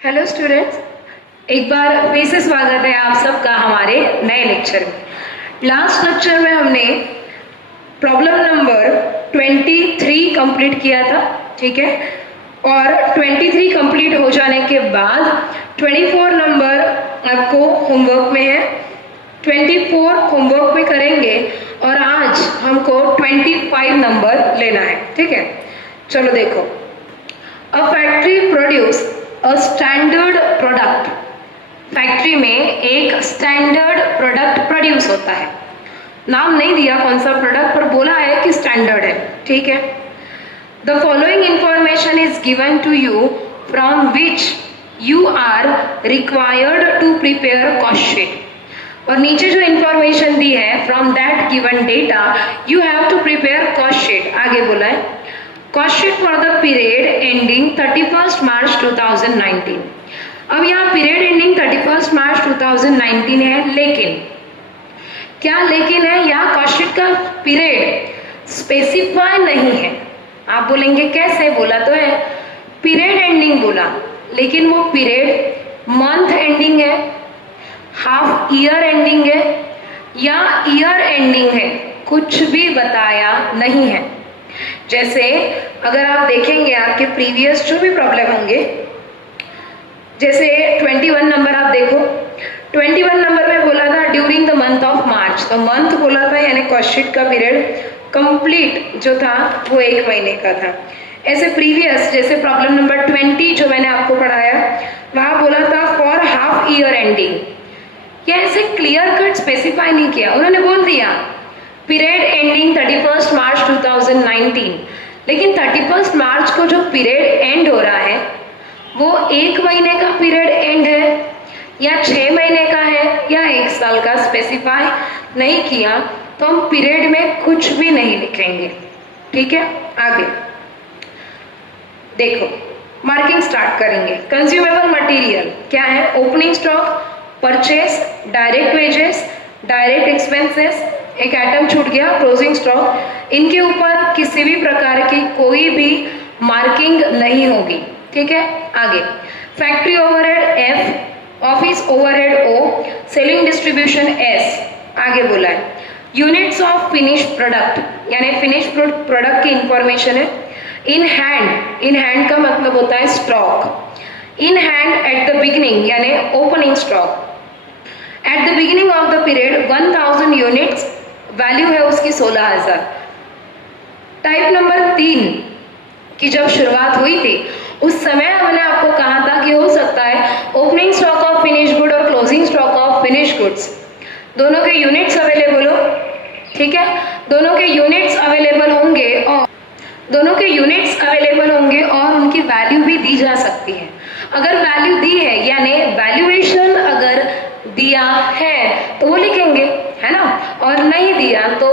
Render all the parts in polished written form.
Hello students, एक बार फिर से स्वागत है आप सबका हमारे नए लेक्चर में। लास्ट लेक्चर में हमने प्रॉब्लम नंबर 23 कंप्लीट किया था, ठीक है। और 23 कंप्लीट हो जाने के बाद 24 नंबर आपको होमवर्क में है, 24 होमवर्क में करेंगे और आज हमको 25 नंबर लेना है, ठीक है। चलो देखो, a factory produce a standard product. Factory में एक स्टैंडर्ड प्रोडक्ट प्रोड्यूस होता है। नाम नहीं दिया कौन सा प्रोडक्ट, पर बोला है कि स्टैंडर्ड है, ठीक है। The following information is given to you from which you are required to prepare cost sheet. और नीचे जो इंफॉर्मेशन दी है, from that given data you have to prepare cost sheet. आगे बोला है cost sheet for the period ending 31 March 2019। अब यहाँ पीरियड एंडिंग 31 मार्च 2019 है, लेकिन क्या लेकिन है, यहाँ कॉस्ट शीट का पीरियड स्पेसिफाई नहीं है। आप बोलेंगे कैसे, बोला तो है पीरियड एंडिंग बोला, लेकिन वो पीरियड मंथ एंडिंग है, हाफ ईयर एंडिंग है या ईयर एंडिंग है, कुछ भी बताया नहीं है। जैसे अगर आप देखेंगे आपके प्रीवियस जो भी प्रॉब्लम होंगे, जैसे 21 नंबर आप देखो, 21 नंबर में बोला था during the month of March, तो मंथ बोला था यानी कॉस्ट शीट का पीरियड कंप्लीट जो था वो 1 महीने का था। ऐसे प्रीवियस जैसे प्रॉब्लम नंबर 20 जो मैंने आपको पढ़ाया, वहां बोला था फॉर हाफ ईयर एंडिंग। या ऐसे क्लियर कट स्पेसिफाई नहीं किया, उन्होंने बोल दिया पीरियड एंडिंग 31 मार्च 2019, लेकिन 31 मार्च को जो पीरियड एंड हो रहा है वो 1 महीने का पीरियड एंड है या 6 महीने का है या 1 साल का, स्पेसिफाई नहीं किया, तो हम पीरियड में कुछ भी नहीं लिखेंगे, ठीक है। आगे देखो, मार्किंग स्टार्ट करेंगे। कंज्यूमेबल मटेरियल क्या है, opening stock, purchase, direct wages, direct expenses, एक आइटम छूट गया क्लोजिंग स्टॉक। इनके ऊपर किसी भी प्रकार की कोई भी मार्किंग नहीं होगी, ठीक है। आगे factory overhead F, office overhead O, selling distribution S. आगे बोला है यूनिट्स ऑफ फिनिश प्रोडक्ट यानी फिनिश प्रोडक्ट की इंफॉर्मेशन है। इन हैंड, इन हैंड का मतलब होता है stock. In hand at the beginning यानी opening stock. At the beginning of the period 1000 units, value है उसकी 16,000। टाइप नंबर 3 की जब शुरुआत हुई थी उस समय हमने आपको कहा था कि हो सकता है opening stock of finish good और closing stock of finish goods दोनों के यूनिट्स अवेलेबल हो, ठीक है। दोनों के यूनिट्स अवेलेबल होंगे और दोनों के यूनिट्स अवेलेबल होंगे और उनकी वैल्यू भी दी जा सकती है। अगर वैल्यू दी है यानी वैल्यूएशन अगर दिया है तो वो लिखेंगे, है ना, और नहीं दिया तो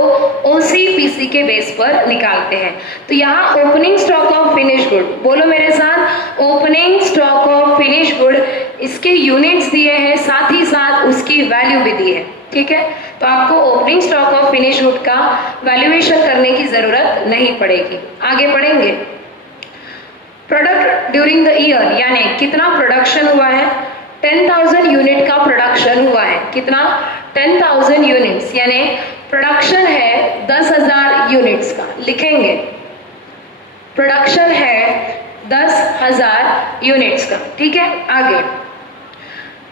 ओसीपीसी के बेस पर निकालते हैं। तो यहाँ opening stock of finish good, बोलो मेरे साथ, opening stock of finish good, इसके यूनिट्स दिए हैं, साथ ही साथ उसकी वैल्यू भी दी है, ठीक है। तो आपको opening stock of finish good का वैल्यूएशन करने की जरूरत नहीं पड़ेगी। आगे पढ़ेंगे प्रोडक्ट ड्यूरिंग द ईयर यानी कितना प्रोडक्शन हुआ है, 10,000 यूनिट का प्रोडक्शन हुआ है। कितना, 10,000 यूनिट्स यानी प्रोडक्शन है 10,000 यूनिट्स का, लिखेंगे प्रोडक्शन है 10,000 यूनिट्स का, ठीक है। आगे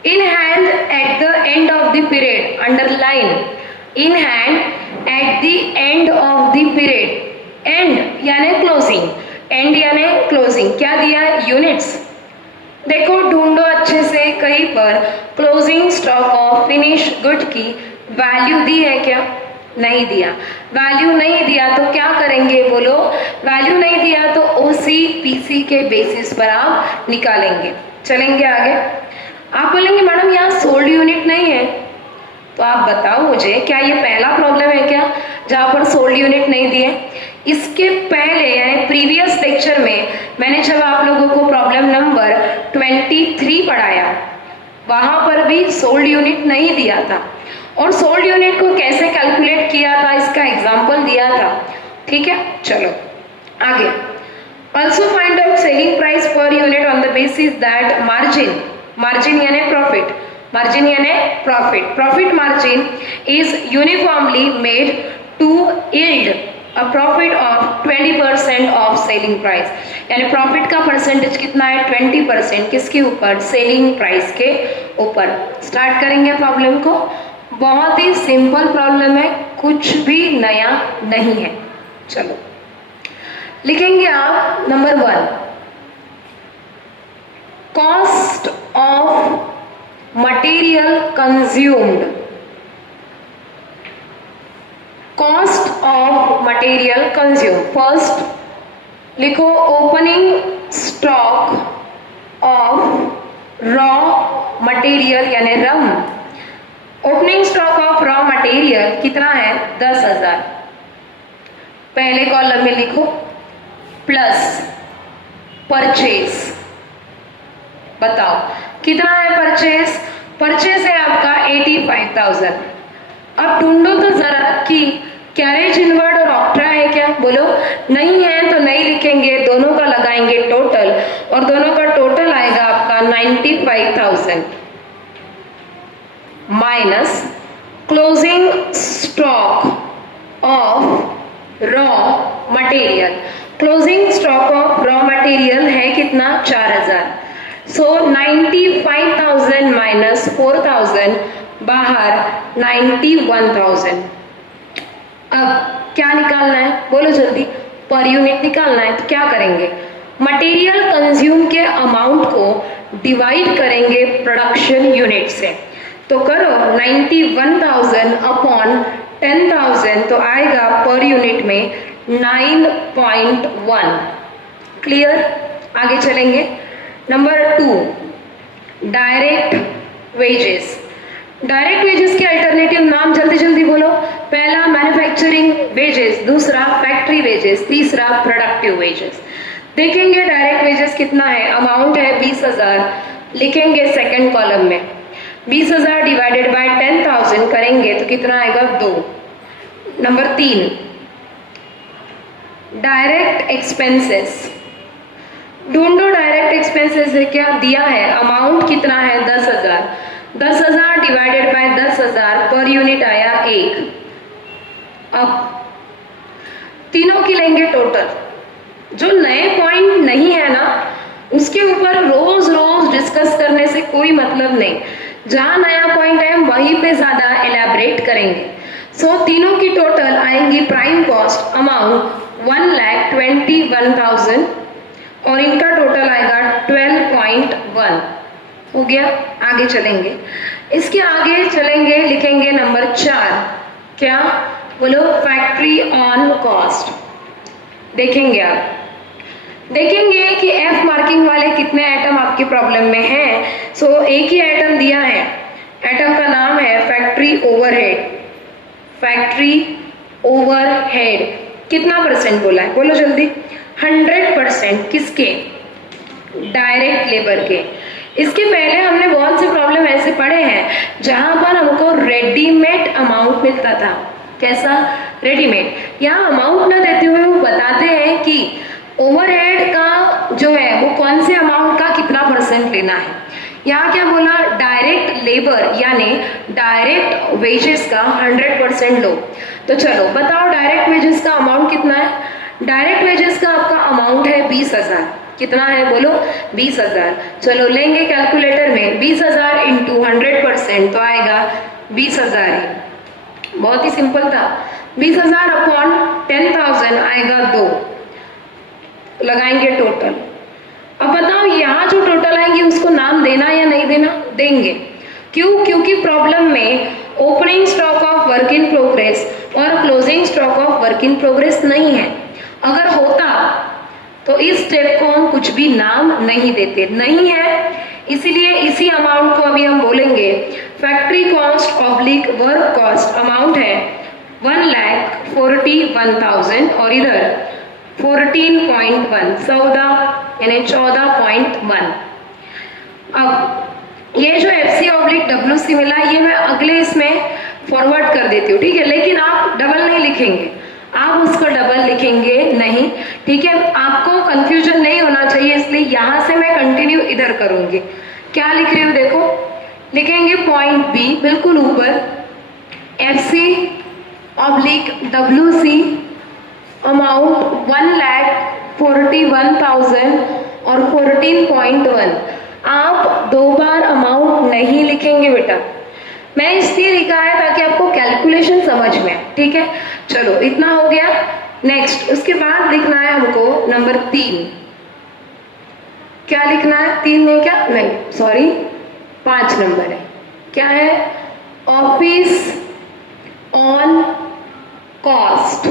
इन hand at the end of the period, underline in hand at the end of the period. And यानी क्लोजिंग, एंड यानी क्लोजिंग, क्या दिया है, यूनिट्स। देखो ढूंढो अच्छे से, कहीं पर closing stock of finish good की वैल्यू दी है क्या, नहीं दिया। वैल्यू नहीं दिया तो क्या करेंगे, बोलो, वैल्यू नहीं दिया तो ओसीपीसी के बेसिस पर आप निकालेंगे। चलेंगे आगे। आप बोलेंगे मैडम यहाँ सोल्ड यूनिट नहीं है, तो आप बताओ मुझे क्या ये पहला प्रॉब्लम है क्या जहां पर सोल्ड यूनिट नहीं दिए। इसके पहले यानी प्रीवियस लेक्चर में मैंने जब आप लोगों को प्रॉब्लम नंबर 23 पढ़ाया, वहां पर भी सोल्ड यूनिट नहीं दिया था, और सोल्ड यूनिट को कैसे कैलकुलेट किया था इसका एग्जांपल दिया था, ठीक है। चलो आगे, also find out selling price per unit on the basis that margin यानी profit margin is uniformly made to yield a profit of 20% of selling price, यानी प्रॉफिट का परसेंटेज कितना है 20%, किसके ऊपर, सेलिंग प्राइस के ऊपर। स्टार्ट करेंगे प्रॉब्लम को। बहुत ही सिंपल प्रॉब्लम है, कुछ भी नया नहीं है। चलो लिखेंगे आप number 1, cost of material consumed, cost of material consume. First लिखो opening stock of raw material यानी RM. Opening stock of raw material कितना है 10,000। पहले कॉलम में लिखो प्लस परचेज, बताओ कितना है परचेज, परचेज है आपका 85,000। अब ढूंढो तो जरा कि कैरेज इनवर्ड और ऑक्ट्रा है क्या, बोलो नहीं है तो नहीं लिखेंगे, दोनों का लगाएंगे टोटल और दोनों का टोटल आएगा आपका 95,000 minus closing stock of raw material. Closing stock of raw material है कितना 4,000। सो 95,000 माइनस 4,000 बाहर 91,000। अब क्या निकालना है बोलो जल्दी, पर यूनिट निकालना है। तो क्या करेंगे, मटेरियल कंज्यूम के अमाउंट को डिवाइड करेंगे प्रोडक्शन यूनिट से। तो करो 91,000 अपॉन 10,000 तो आएगा पर यूनिट में 9.1। क्लियर, आगे चलेंगे। Number 2, direct wages. Direct wages के अल्टरनेटिव नाम जल्दी जल्दी बोलो। पहला मैन्युफैक्चरिंग वेजेस, दूसरा फैक्ट्री वेजेस, तीसरा प्रोडक्टिव वेजेस। देखेंगे डायरेक्ट वेजेस कितना है, अमाउंट है 20,000, लिखेंगे सेकंड कॉलम में 20,000 डिवाइडेड बाय 10,000 करेंगे तो कितना आएगा 2। Number 3, direct expenses. ढूंढो डायरेक्ट एक्सपेंसेस है क्या दिया है, अमाउंट कितना है 10,000, 10,000 डिवाइडेड बाय 10,000 पर यूनिट आया 1। अब तीनों की लेंगे टोटल। जो नए पॉइंट नहीं है ना उसके ऊपर रोज रोज डिस्कस करने से कोई मतलब नहीं, जहां नया पॉइंट है वहीं पे ज्यादा एलैबोरेट करेंगे। सो तीनों की टोटल आएंगी प्राइम कॉस्ट अमाउंट 1,21,000 और इनका टोटल आएगा 12.1। हो गया, आगे चलेंगे। इसके आगे चलेंगे, लिखेंगे नंबर 4, क्या बोलो, फैक्ट्री ऑन कॉस्ट। देखेंगे आप, देखेंगे कि एफ मार्किंग वाले कितने आइटम आपके प्रॉब्लम में हैं। सो एक ही आइटम दिया है, आइटम का नाम है फैक्ट्री ओवरहेड। फैक्ट्री ओवरहेड कितना परसेंट बोला है बोलो जल्दी, 100%। किसके, डायरेक्ट लेबर के। इसके पहले हमने बहुत से प्रॉब्लम ऐसे पढ़े हैं जहां पर हमको रेडीमेड अमाउंट मिलता था। कैसा, रेडीमेड। यहाँ अमाउंट ना देते हुए वो बताते हैं कि ओवरहेड का जो है वो कौन से अमाउंट का कितना परसेंट लेना है। यहाँ क्या बोला, डायरेक्ट लेबर यानी डायरेक्ट वेजेस का 100% लो। तो चलो बताओ डायरेक्ट वेजेस का अमाउंट कितना है। डायरेक्ट वेजेस का आपका अमाउंट है 20,000। कितना है बोलो, 20,000। चलो लेंगे कैलकुलेटर में 20,000 इंटू 100% तो आएगा 20,000 ही। बहुत ही सिंपल था। 20,000 अपॉन 10,000 आएगा 2, लगाएंगे टोटल। अब बताओ यहाँ जो टोटल आएंगे उसको नाम देना या नहीं देना, देंगे। क्यों, क्योंकि प्रॉब्लम में opening stock of work in progress और closing stock of work in progress नहीं है। अगर होता तो इस स्टेप को हम कुछ भी नाम नहीं देते, नहीं है, इसीलिए इसी अमाउंट को अभी हम बोलेंगे factory cost oblique work cost. Amount है 1,41,000 और इधर 14.1, 14 यानी 14.1। अब ये जो FC ऑब्लिक WC मिला ये मैं अगले इसमें फॉरवर्ड कर देती हूँ, ठीक है, लेकिन आप डबल नहीं लिखेंगे, आप उसको डबल लिखेंगे नहीं, ठीक है। आपको कंफ्यूजन नहीं होना चाहिए, इसलिए यहां से मैं कंटिन्यू इधर करूंगी। क्या लिख रही हूँ देखो, लिखेंगे पॉइंट बी बिल्कुल ऊपर, FC/WC अमाउंट 1,41,000 और 14.1। आप दो बार अमाउंट नहीं लिखेंगे बेटा, मैं इसलिए लिखा है ताकि आपको कैलकुलेशन समझ में आए, ठीक है। चलो इतना हो गया। नेक्स्ट उसके बाद लिखना है हमको नंबर 3। क्या लिखना है? 3 है क्या? नहीं सॉरी 5 नंबर है। क्या है? Office on cost.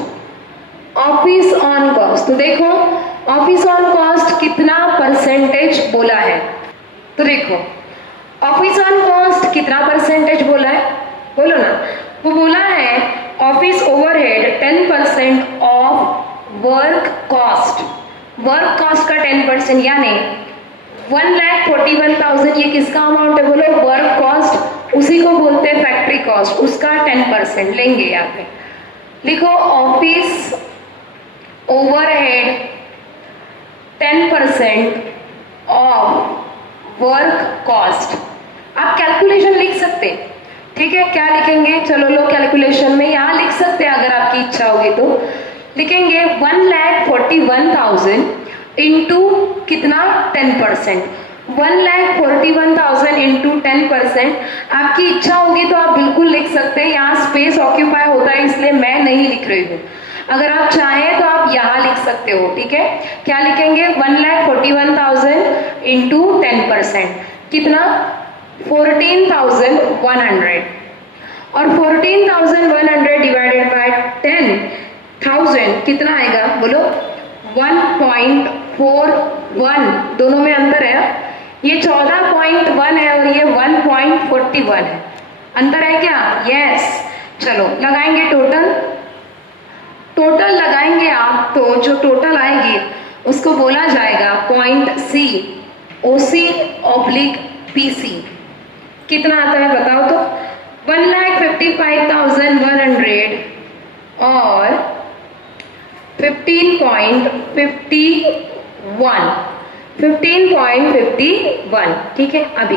Office on cost, तो देखो ऑफिस ऑन कॉस्ट कितना परसेंटेज बोला है, तो देखो ऑफिस ऑन कॉस्ट कितना परसेंटेज बोला है, बोलो ना। वो बोला है office overhead 10% of work cost. Work cost का 10% यानी 1,41,000 ये किसका अमाउंट है बोलो? वर्क कॉस्ट, उसी को बोलते हैं फैक्ट्री कॉस्ट, उसका 10% लेंगे। यहाँ पे लिखो office overhead 10% of work cost. आप कैलकुलेशन लिख सकते, ठीक है। क्या लिखेंगे? चलो लो कैलकुलेशन में यहाँ लिख सकते हैं अगर आपकी इच्छा होगी तो। लिखेंगे 1,41,000 इंटू कितना? 10%। 1,41,000 इंटू 10%। आपकी इच्छा होगी तो आप बिल्कुल लिख सकते हैं, यहाँ स्पेस ऑक्यूपाई होता है इसलिए मैं नहीं लिख रही हूँ। अगर आप चाहें तो आप यहाँ लिख सकते हो, ठीक है। क्या लिखेंगे? 1,41,000 इंटू 10%, कितना? 14,100। और 14,100 डिवाइडेड बाय 10,000 कितना आएगा बोलो? 1.41। दोनों में अंतर है, ये 14.1 है और ये 1.41 है। अंतर है क्या? यस। चलो लगाएंगे टोटल। टोटल लगाएंगे आप तो जो टोटल आएगी उसको बोला जाएगा पॉइंट सी, OC/PC। कितना आता है बताओ तो? 1,55,100 और 15.51, ठीक है। अभी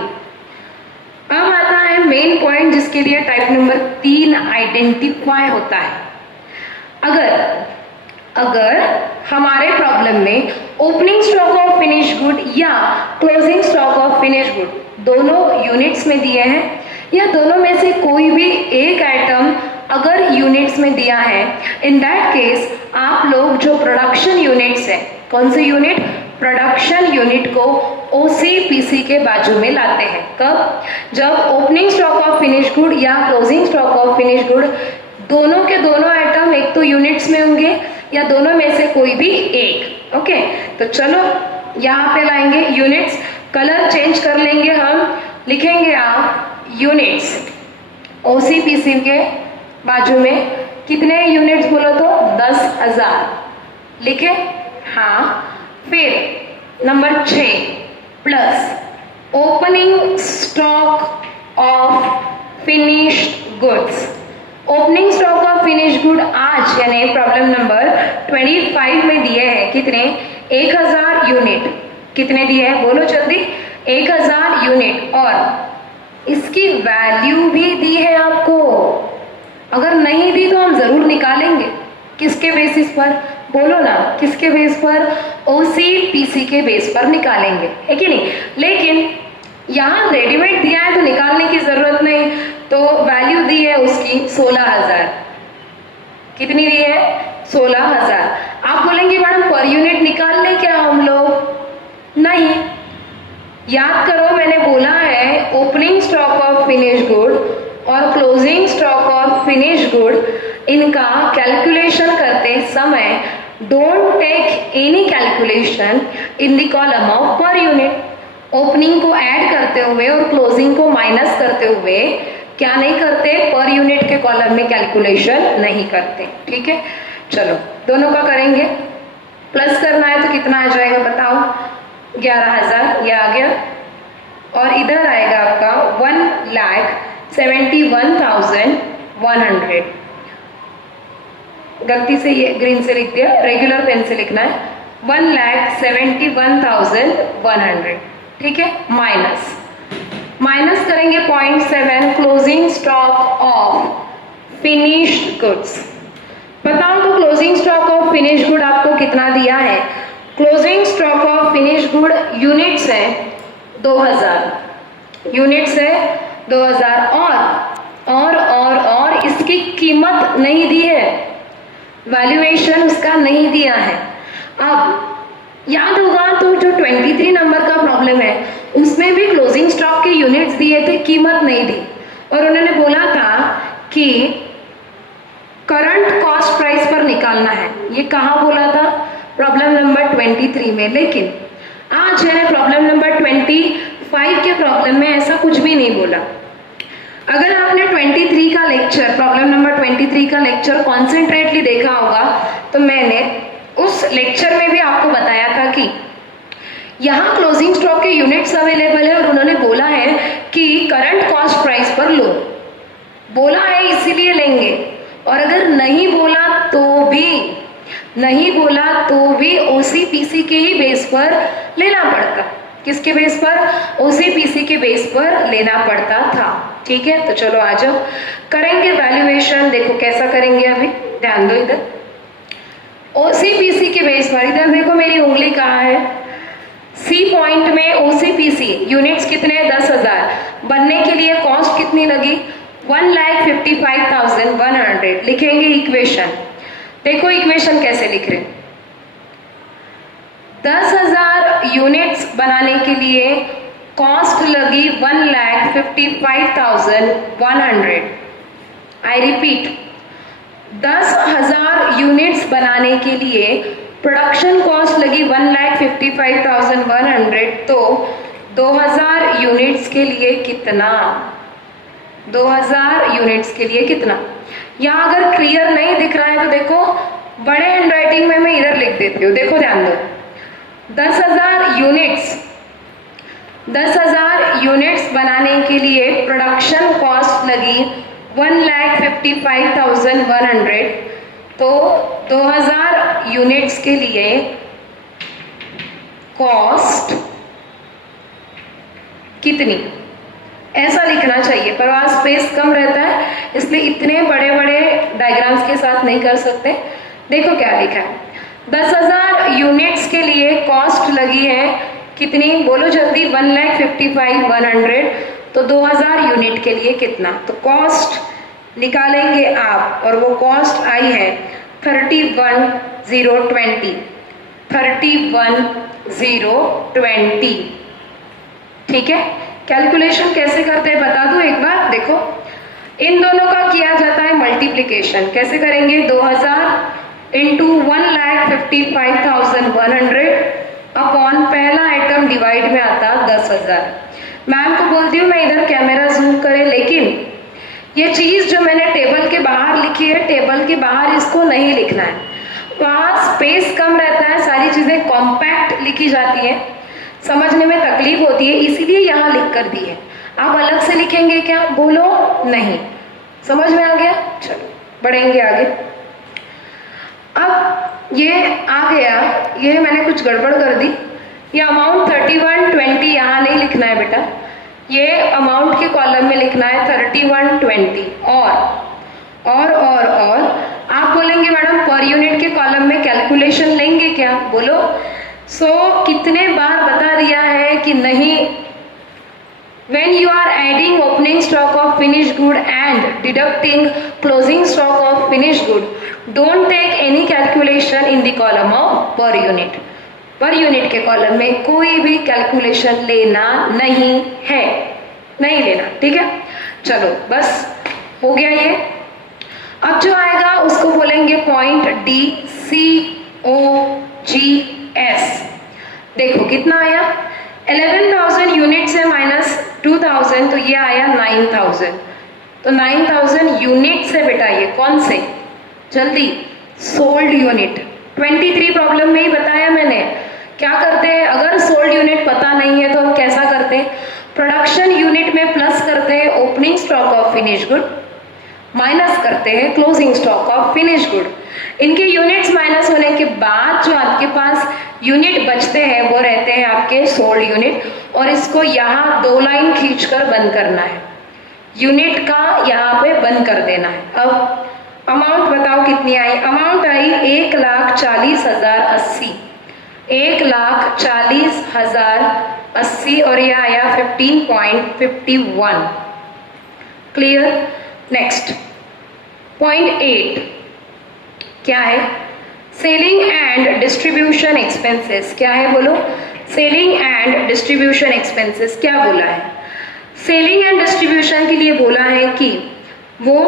अब आता है मेन पॉइंट जिसके लिए टाइप नंबर 3 आइडेंटिफाई होता है। अगर हमारे प्रॉब्लम में opening stock of finish good या closing stock of finish good दोनों यूनिट्स में दिए हैं, या दोनों में से कोई भी एक आइटम अगर यूनिट्स में दिया है, इन दैट केस आप लोग जो प्रोडक्शन यूनिट्स है, कौन से यूनिट? प्रोडक्शन यूनिट को OC/PC के बाजू में लाते हैं। कब? जब opening stock of finish good या closing stock of finish good दोनों के दोनों आइटम एक तो यूनिट्स में होंगे या दोनों में से कोई भी एक। ओके, तो चलो यहाँ पे लाएंगे यूनिट्स, कलर चेंज कर लेंगे हम। लिखेंगे आप यूनिट्स OC/PC के बाजू में कितने यूनिट्स बोलो तो? 10,000 लिखे। हाँ, फिर number 6 plus opening stock of finished goods. Opening stock of finish good आज यानी प्रॉब्लम नंबर 25 में दिए हैं कितने? 1,000 यूनिट। कितने दिए हैं बोलो जल्दी? 1,000 यूनिट। और इसकी वैल्यू भी दी है आपको। अगर नहीं दी तो हम जरूर निकालेंगे। किसके बेसिस पर बोलो ना? किसके बेस पर? OC/PC के बेस पर निकालेंगे, है कि नहीं। लेकिन यहाँ रेडीमेड दिया है तो निकालने की जरूरत नहीं, तो वैल्यू दी है उसकी 16,000। कितनी दी है? 16,000। आप बोलेंगे मैडम पर यूनिट निकाल लें क्या हम लोग? नहीं, याद करो मैंने बोला है opening stock of finish good और closing stock of finish good, इनका कैलकुलेशन करते समय don't take any calculation in the column of per unit. Opening को ऐड करते हुए और क्लोजिंग को माइनस करते हुए क्या नहीं करते? पर यूनिट के कॉलम में कैलकुलेशन नहीं करते, ठीक है। चलो दोनों का करेंगे। प्लस करना है तो कितना आ जाएगा बताओ? 11,000 ये आ गया, और इधर आएगा आपका 1,71,100। गलती से ये ग्रीन से लिख दिया, रेगुलर पेन से लिखना है, 1,71,100, ठीक है। माइनस करेंगे 0.7 closing stock of finished goods. बताओ तो closing stock of finished good आपको कितना दिया है? Closing stock of finished good units है 2000, यूनिट्स है 2000 और इसकी कीमत नहीं दी है, वैल्यूएशन उसका नहीं दिया है। अब याद होगा तो जो 23 नंबर का प्रॉब्लम है उसमें भी क्लोजिंग स्टॉक के यूनिट्स दिए थे, कीमत नहीं दी, और उन्होंने बोला था कि करंट कॉस्ट प्राइस पर निकालना है। ये कहाँ बोला था? प्रॉब्लम नंबर 23 में। लेकिन आज है प्रॉब्लम नंबर 25 के प्रॉब्लम में ऐसा कुछ भी नहीं बोला। अगर आपने 23 का लेक्चर, प्रॉब्लम नंबर 23 का लेक्चर कॉन्सेंट्रेटली देखा होगा तो मैंने उस लेक्चर में भी आपको बताया था कि यहाँ क्लोजिंग स्टॉक के यूनिट्स अवेलेबल है और उन्होंने बोला है कि करंट कॉस्ट प्राइस पर लो, बोला है इसीलिए लेंगे, और अगर नहीं बोला तो भी ओसीपीसी के ही बेस पर लेना पड़ता। किसके बेस पर? ओसीपीसी के बेस पर लेना पड़ता था, ठीक है। तो चलो आ जाओ, करेंगे वैल्यूएशन। देखो कैसा करेंगे, अभी ध्यान दो इधर, ओसीपीसी के बेस पर। इधर देखो मेरी उंगली कहाँ है, सी पॉइंट में ओसीपीसी यूनिट्स कितने? 10,000। बनने के लिए कॉस्ट कितनी लगी? 1,55,100। लिखेंगे इक्वेशन। देखो इक्वेशन कैसे लिख रहे, 10,000 यूनिट्स बनाने के लिए कॉस्ट लगी 1,55,100। आई रिपीट, 10,000 यूनिट्स बनाने के लिए प्रोडक्शन कॉस्ट लगी 1,55,100। तो 2,000 यूनिट्स के लिए कितना? 2,000 यूनिट्स के लिए कितना? यहाँ अगर क्लियर नहीं दिख रहा है तो देखो बड़े हैंडराइटिंग में मैं इधर लिख देती हूँ। देखो ध्यान दो, 10,000 यूनिट्स बनाने के लिए प्रोडक्शन कॉस्ट लगी 1,55,100। तो 2,000 यूनिट्स के लिए कॉस्ट कितनी, ऐसा लिखना चाहिए, पर वहाँ स्पेस कम रहता है इसलिए इतने बड़े बड़े डायग्राम्स के साथ नहीं कर सकते। देखो क्या लिखा है, 10,000 यूनिट्स के लिए कॉस्ट लगी है कितनी, बोलो जल्दी, 1,55,100। तो 2,000 यूनिट के लिए कितना? तो कॉस्ट निकालेंगे आप, और वो कॉस्ट आई है 31,020, 31,020, ठीक है। कैलकुलेशन कैसे करते हैं बता दूं एक बार। देखो इन दोनों का किया जाता है मल्टीप्लिकेशन। कैसे करेंगे? 2,000 इंटू 1,55,100 अपॉन पहला आइटम डिवाइड में आता 10,000। मैम को बोलती हूँ मैं इधर कैमरा जूम करे, लेकिन ये चीज जो मैंने टेबल के बाहर लिखी है, टेबल के बाहर इसको नहीं लिखना है, वहाँ स्पेस कम रहता है, सारी चीजें कॉम्पैक्ट लिखी जाती है, समझने में तकलीफ होती है, इसीलिए यहाँ लिख कर दी है। आप अलग से लिखेंगे क्या? बोलो नहीं। समझ में आ गया? चलो बढ़ेंगे आगे। अब ये आ गया, ये मैंने कुछ गड़बड़ कर दी। ये अमाउंट 3120 यहाँ नहीं लिखना है बेटा, ये अमाउंट के कॉलम में लिखना है 3120। और आप बोलेंगे मैडम पर यूनिट के कॉलम में कैलकुलेशन लेंगे क्या? बोलो। कितने बार बता दिया है कि नहीं, when you are adding opening stock of finished good and deducting closing stock of finished good, don't take any calculation in the column of per unit. Per unit के कॉलम में कोई भी कैलकुलेशन लेना नहीं है, नहीं लेना, ठीक है। चलो बस हो गया ये। अब जो आएगा उसको बोलेंगे पॉइंट DCOGS। देखो कितना आया, 11,000 यूनिट्स है माइनस 2,000, तो ये आया 9,000। तो 9,000 यूनिट्स है बेटा, ये कौन से? जल्दी, सोल्ड यूनिट। 23 प्रॉब्लम में ही बताया मैंने क्या करते हैं, अगर सोल्ड यूनिट पता नहीं है तो हम कैसा करते हैं, प्रोडक्शन यूनिट में प्लस करते हैं opening stock of finish good, minus करते हैं closing stock of finish good. इनके यूनिट्स माइनस होने के बाद जो आपके पास यूनिट बचते हैं वो रहते हैं आपके सोल्ड यूनिट, और इसको यहाँ 2 लाइन खींचकर बंद करना है, यूनिट का यहाँ पे बंद कर देना है। अब अमाउंट बताओ कितनी आई? अमाउंट आई 1,40,080, 1,40,080 और ये आया 15.51। क्लियर? नेक्स्ट पॉइंट 8 क्या है? Selling and distribution expenses. क्या है बोलो? Selling and distribution expenses. क्या बोला है? सेलिंग एंड डिस्ट्रीब्यूशन के लिए बोला है कि वो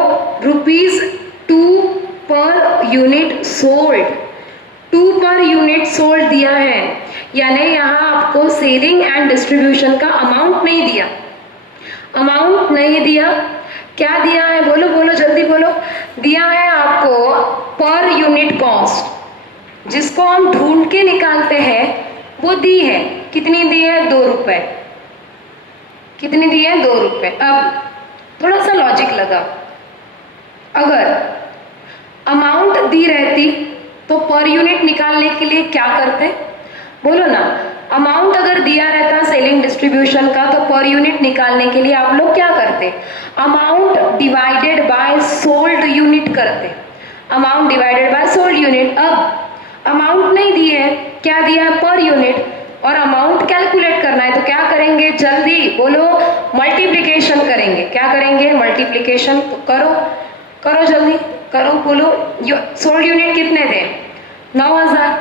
₹2 per unit sold, 2 per unit sold दिया है, यानी यहाँ आपको सेलिंग एंड डिस्ट्रीब्यूशन का अमाउंट नहीं दिया, अमाउंट नहीं दिया। क्या दिया है? बोलो बोलो जल्दी बोलो। दिया है आपको पर यूनिट कॉस्ट, जिसको हम ढूंढ के निकालते हैं, वो दी है। कितनी दी है? ₹2। कितनी दी है? ₹2। अब थोड़ा सा लॉजिक लगा, अगर अमाउंट दी रहती तो पर यूनिट निकालने के लिए क्या करते? बोलो ना। अमाउंट अगर दिया रहता सेलिंग डिस्ट्रीब्यूशन का तो पर यूनिट निकालने के लिए आप लोग क्या करते? Amount divided by sold unit करते, amount divided by sold unit. अब अमाउंट नहीं दी है, क्या दिया है? पर यूनिट, और अमाउंट कैलकुलेट करना है तो क्या करेंगे? जल्दी बोलो, मल्टीप्लिकेशन करेंगे। क्या करेंगे? मल्टीप्लिकेशन। तो करो करो जल्दी करो, बोलो। सोल्ड यूनिट कितने थे? 9,000।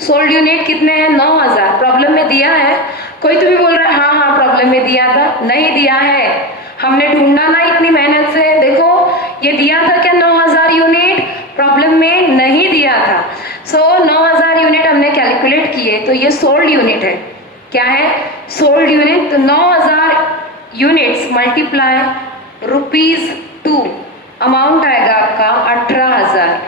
सोल्ड यूनिट कितने हैं? 9,000। प्रॉब्लम में दिया है। कोई तो भी बोल रहा है हाँ हाँ प्रॉब्लम में दिया था। नहीं दिया है, हमने ढूंढा ना इतनी मेहनत से। देखो ये दिया था क्या? 9,000 यूनिट प्रॉब्लम में नहीं दिया था। सो 9,000 यूनिट हमने कैलकुलेट किए, तो ये सोल्ड यूनिट है। क्या है? Sold unit. तो 9,000 यूनिट्स मल्टीप्लाई ₹2, अमाउंट आएगा आपका 18,000।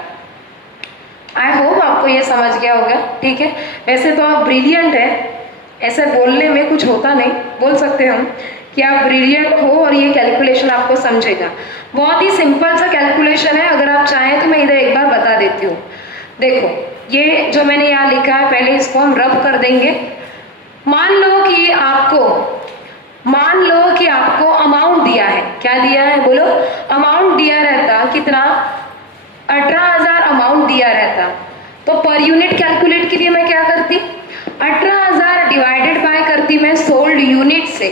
आई होप आपको ये समझ गया होगा। ठीक है, वैसे तो आप ब्रिलियंट है, ऐसे बोलने में कुछ होता नहीं, बोल सकते हम कि आप ब्रिलियंट हो और ये कैलकुलेशन आपको समझेगा। बहुत ही सिंपल सा कैलकुलेशन है, अगर आप चाहें तो मैं इधर एक बार बता देती हूँ। देखो ये जो मैंने यहाँ लिखा है, पहले इसको हम रब कर देंगे। मान लो कि आपको अमाउंट दिया है। क्या दिया है? बोलो। अमाउंट दिया रहता कितना? 18,000 अमाउंट दिया रहता, तो पर यूनिट कैलकुलेट के लिए मैं क्या करती? 18,000 डिवाइडेड बाय करती मैं सोल्ड यूनिट से।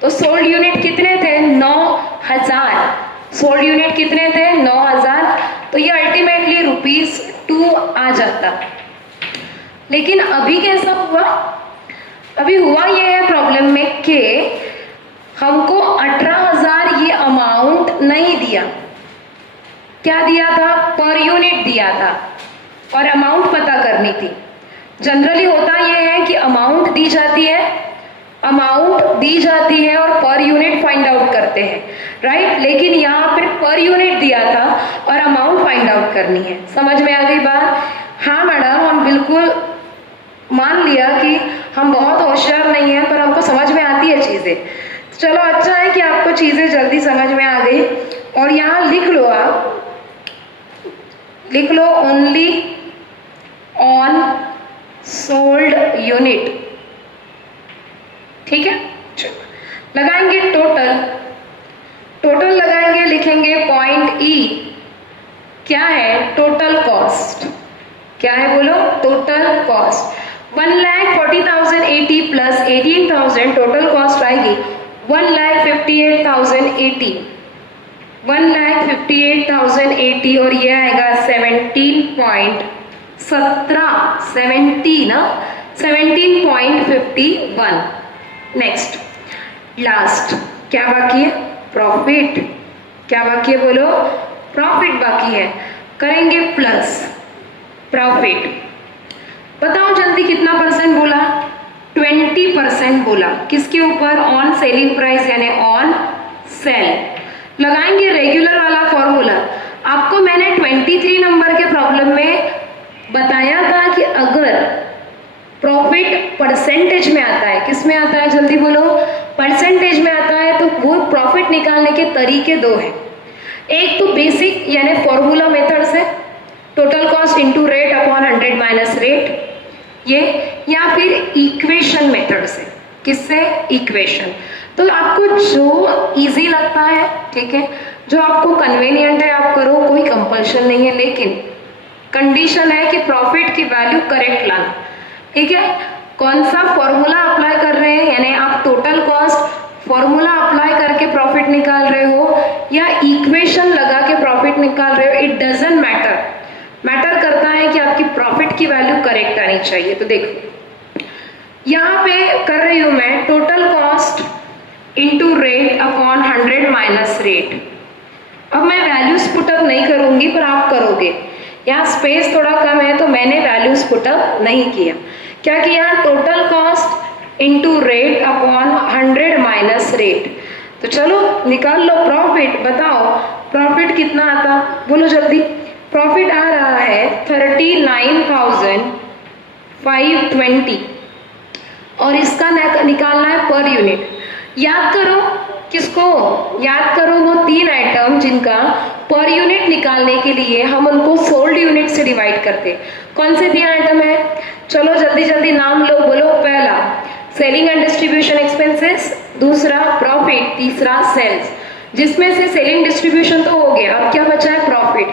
तो सोल्ड यूनिट कितने थे? 9,000। सोल्ड यूनिट कितने थे? 9,000। तो ये अल्टीमेटली ₹2 आ जाता। लेकिन अभी कैसा हुआ? अभी हुआ ये है प्रॉब्लम में कि हमको 18,000 ये अमाउंट नहीं दिया। क्या दिया था? पर यूनिट दिया था, और अमाउंट पता करनी थी। जनरली होता ये है कि अमाउंट दी जाती है और पर यूनिट फाइंड आउट करते हैं, राइट। लेकिन यहाँ पर पर यूनिट दिया था और अमाउंट फाइंड आउट करनी है। समझ में आ गई बात? हाँ मैडम, हम बिल्कुल मान लिया कि हम बहुत होशियार नहीं है, पर हमको समझ में आती है चीजें। चलो अच्छा है कि आपको चीजें जल्दी समझ में आ गई। और यहाँ लिख लो, आप लिख लो ओनली ऑन सोल्ड यूनिट। ठीक है, लगाएंगे टोटल लगाएंगे, लिखेंगे पॉइंट ई। क्या है? Total cost. क्या है बोलो? Total cost. 1,40,080 plus 18,000 total cost आएगी 1,58,080। 1,58,080 और ये आएगा 17.51। नेक्स्ट लास्ट क्या बाकी है? प्रॉफिट। क्या बाकी है बोलो? प्रॉफिट बाकी है। करेंगे प्लस प्रॉफिट। बताओ जल्दी कितना परसेंट बोला? 20% बोला। किसके ऊपर? ऑन सेलिंग प्राइस, यानी ऑन सेल। लगाएंगे रेगुलर वाला फॉर्मूला। आपको मैंने 23 नंबर के प्रॉब्लम में बताया था कि अगर प्रॉफिट परसेंटेज में आता है, किस में आता है जल्दी बोलो? परसेंटेज में आता है, तो वो प्रॉफिट निकालने के तरीके दो हैं। एक तो बेसिक यानी फॉर्मूला मेथड से, total cost into rate upon 100 minus rate, ये, या फिर इक्वेशन मेथड से। किससे? इक्वेशन। तो आपको जो इजी लगता है, ठीक है, जो आपको कन्वीनियंट है आप करो, कोई कंपल्शन नहीं है, लेकिन कंडीशन है कि प्रॉफिट की वैल्यू करेक्ट लाना, ठीक है। कौन सा फॉर्मूला अप्लाई कर रहे हैं, यानी आप टोटल कॉस्ट फॉर्मूला अप्लाई करके प्रॉफिट निकाल रहे हो या इक्वेशन लगा के प्रॉफिट निकाल रहे हो, इट डजंट मैटर। मैटर करता है कि आपकी प्रॉफिट की वैल्यू करेक्ट आनी चाहिए। तो देखो यहाँ पे कर रही हूं मैं total cost into rate upon 100 minus rate. अब मैं वैल्यूज पुटअप नहीं करूंगी, पर आप करोगे। यहाँ स्पेस थोड़ा कम है तो मैंने वैल्यूज पुटअप नहीं किया। क्या किया? Total cost into rate upon 100 minus rate. तो चलो निकाल लो प्रॉफिट। बताओ प्रॉफिट कितना आता, बोलो जल्दी। प्रॉफिट आ रहा है 39,520 और इसका निकालना है पर यूनिट। याद करो किसको? याद करो वो 3 आइटम जिनका पर यूनिट निकालने के लिए हम उनको सोल्ड यूनिट से डिवाइड करते। कौन से 3 आइटम है? चलो जल्दी जल्दी नाम लो, बोलो। पहला सेलिंग एंड डिस्ट्रीब्यूशन एक्सपेंसेस, दूसरा प्रॉफिट, तीसरा सेल्स। जिसमें से सेलिंग डिस्ट्रीब्यूशन तो हो गया, अब क्या बचा है? प्रॉफिट।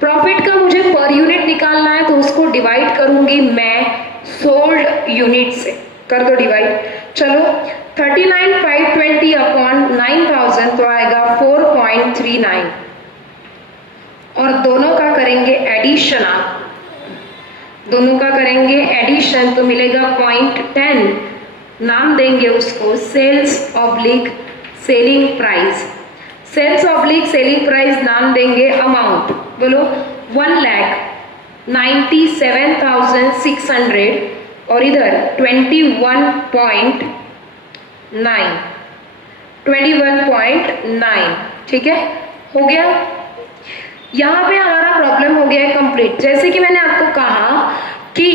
प्रॉफिट का मुझे पर यूनिट निकालना है तो उसको डिवाइड करूंगी मैं सोल्ड यूनिट से। कर दो डिवाइड। चलो 39,520 अपॉन 9,000 तो आएगा 4.39 और दोनों का करेंगे एडिशन। आप दोनों का करेंगे एडिशन तो मिलेगा 0.10। नाम देंगे उसको sales oblique selling price. Sales oblique selling price नाम देंगे अमाउंट। बोलो 1,97,600 और इधर 21.9। ठीक है, हो गया। यहाँ पे हमारा प्रॉब्लम हो गया है कंप्लीट। जैसे कि मैंने आपको कहा कि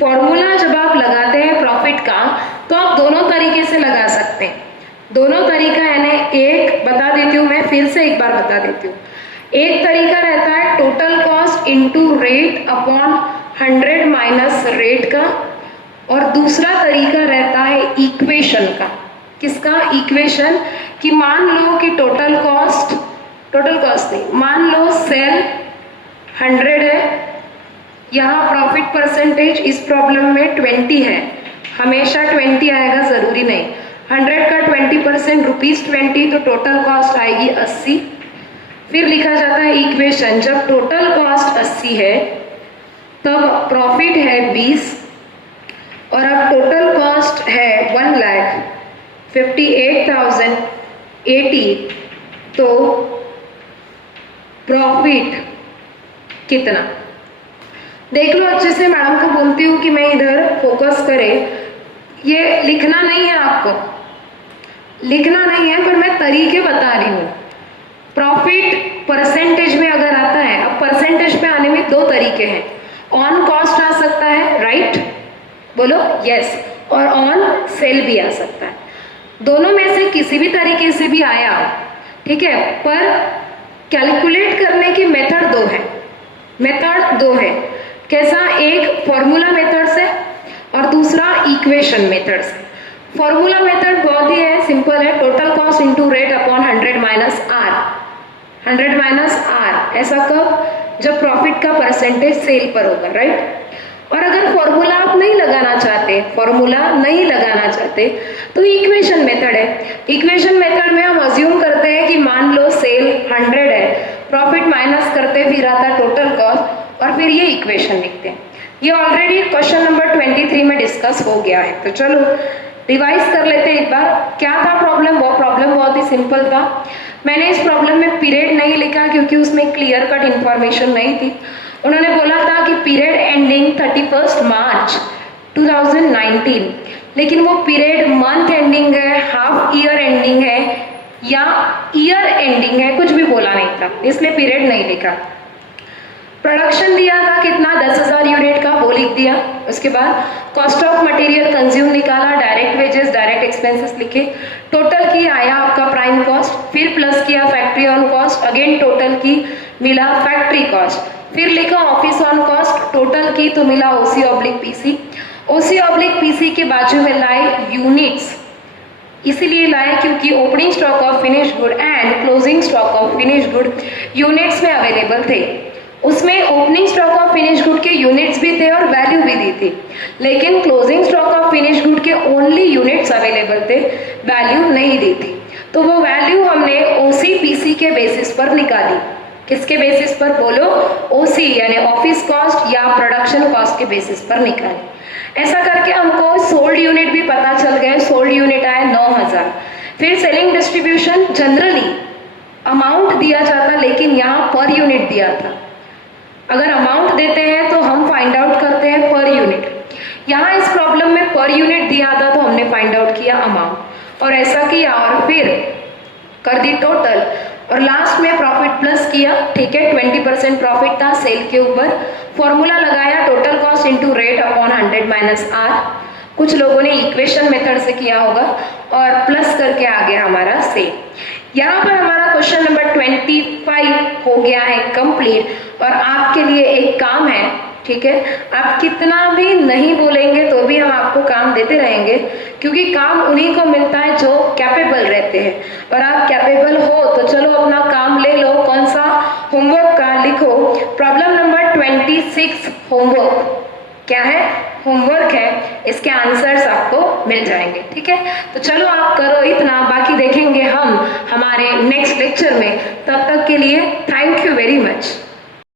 फॉर्मूला जब आप लगाते हैं प्रॉफिट का तो आप दोनों तरीके से लगा सकते हैं। दोनों तरीका है ना, एक बता देती हूँ मैं, फिर से एक बार बता देती हूँ। एक तरीका रहता है total cost into rate upon 100 minus rate का, और दूसरा तरीका रहता है इक्वेशन का। किसका? इक्वेशन। कि मान लो कि टोटल कॉस्ट नहीं, मान लो सेल 100 है, यहाँ प्रॉफिट परसेंटेज इस प्रॉब्लम में 20 है। हमेशा 20 आएगा जरूरी नहीं। 100 का 20% ₹20 तो टोटल कॉस्ट आएगी 80। फिर लिखा जाता है इक्वेशन, जब टोटल कॉस्ट 80 है तब प्रॉफिट है 20 और अब टोटल कॉस्ट है 1,58,080 तो प्रॉफिट कितना? देख लो अच्छे से। मैडम को बोलती हूँ कि मैं इधर फोकस करे। ये लिखना नहीं है, आपको लिखना नहीं है, पर मैं तरीके बता रही हूँ। प्रॉफिट परसेंटेज में अगर आता है, अब परसेंटेज में आने में 2 तरीके हैं। ऑन कॉस्ट आ सकता है, राइट? बोलो यस। और ऑन सेल भी आ सकता है। दोनों में से किसी भी तरीके से भी आया, ठीक है, पर कैलकुलेट करने की मेथड 2 है। मेथड 2 है। कैसा? एक फॉर्मूला मेथड से और दूसरा इक्वेशन मेथड से। फॉर्मूला मेथड बहुत ही है, सिंपल है। Total cost into rate upon 100 minus R. 100 minus R. ऐसा कब? जब प्रॉफिट का परसेंटेज सेल पर होगा, राइट? और अगर फॉर्मूला आप नहीं लगाना चाहते, तो इक्वेशन मेथड है। इक्वेशन मेथड में हम अज्यूम करते हैं कि मान लो सेल 100 है, प्रॉफिट माइनस करते फिर आता टोटल कॉस्ट और फिर ये इक्वेशन लिखते हैं। ये ऑलरेडी क्वेश्चन नंबर 23 में डिस्कस हो गया है। तो चलो रिवाइज कर लेते हैं एक बार। क्या था प्रॉब्लम? वो प्रॉब्लम बहुत ही सिंपल था। मैंने इस प्रॉब्लम में पीरियड नहीं लिखा क्योंकि उसमें क्लियर कट इंफॉर्मेशन नहीं थी। उन्होंने बोला था कि पीरियड एंडिंग 31 मार्च 2019, लेकिन वो पीरियड मंथ एंडिंग है, हाफ ईयर एंडिंग है या ईयर एंडिंग है, कुछ भी बोला नहीं था, इसलिए पीरियड नहीं लिखा। प्रोडक्शन दिया था कितना? 10,000 यूनिट का, वो लिख दिया। उसके बाद कॉस्ट ऑफ मटेरियल कंज्यूम निकाला, डायरेक्ट वेजेस, डायरेक्ट एक्सपेंसेस लिखे, टोटल की आया आपका प्राइम कॉस्ट, फिर प्लस किया factory on cost, again total की मिला फैक्ट्री कॉस्ट, फिर लिखा ऑफिस ऑन कॉस्ट, टोटल की तो मिला ओसी ऑब्लिक पीसी। ओसी ऑब्लिक पीसी के बाजू में लाए यूनिट्स, इसीलिए लाए क्योंकि opening stock of finish good and closing stock of finish good units में अवेलेबल थे। उसमें opening stock of finish good के यूनिट्स भी थे और वैल्यू भी दी थी, लेकिन closing stock of finish good के ओनली यूनिट्स अवेलेबल थे, वैल्यू नहीं दी थी। तो वो वैल्यू हमने ओसीपीसी के बेसिस पर निकाली। किसके बेसिस पर बोलो? ओसी यानी ऑफिस कॉस्ट या प्रोडक्शन कॉस्ट के बेसिस पर निकाली। ऐसा करके हमको सोल्ड यूनिट भी पता चल गए, सोल्ड यूनिट आए 9000। फिर सेलिंग डिस्ट्रीब्यूशन, जनरली अमाउंट दिया जाता लेकिन यहाँ पर यूनिट दिया था। अगर अमाउंट देते हैं तो हम फाइंड आउट करते हैं पर यूनिट, यहाँ इस प्रॉब्लम में पर यूनिट दिया था तो हमने फाइंड आउट किया अमाउंट और ऐसा किया और फिर कर दी टोटल और लास्ट में प्रॉफिट प्लस किया। ठीक है, 20% प्रॉफिट था सेल के ऊपर। फॉर्मूला लगाया total cost into rate upon 100 minus R. कुछ लोगों ने इक्वेशन मेथड से किया होगा और प्लस करके आ गया हमारा सेल। यहाँ पर हमारा क्वेश्चन नंबर 25 हो गया है कंप्लीट और आपके लिए एक काम है। ठीक है, आप कितना भी नहीं बोलेंगे तो भी हम आपको काम देते रहेंगे, क्योंकि काम उन्हीं को मिलता है जो कैपेबल रहते हैं और आप कैपेबल हो तो चलो अपना काम ले लो। कौन सा? होमवर्क का लिखो। प्रॉब्लम नंबर 26 होमवर्क क्या है? होमवर्क है, इसके आंसर्स आपको मिल जाएंगे। ठीक है, तो चलो आप करो इतना, बाकी देखेंगे हम हमारे नेक्स्ट लेक्चर में। तब तक के लिए थैंक यू वेरी मच।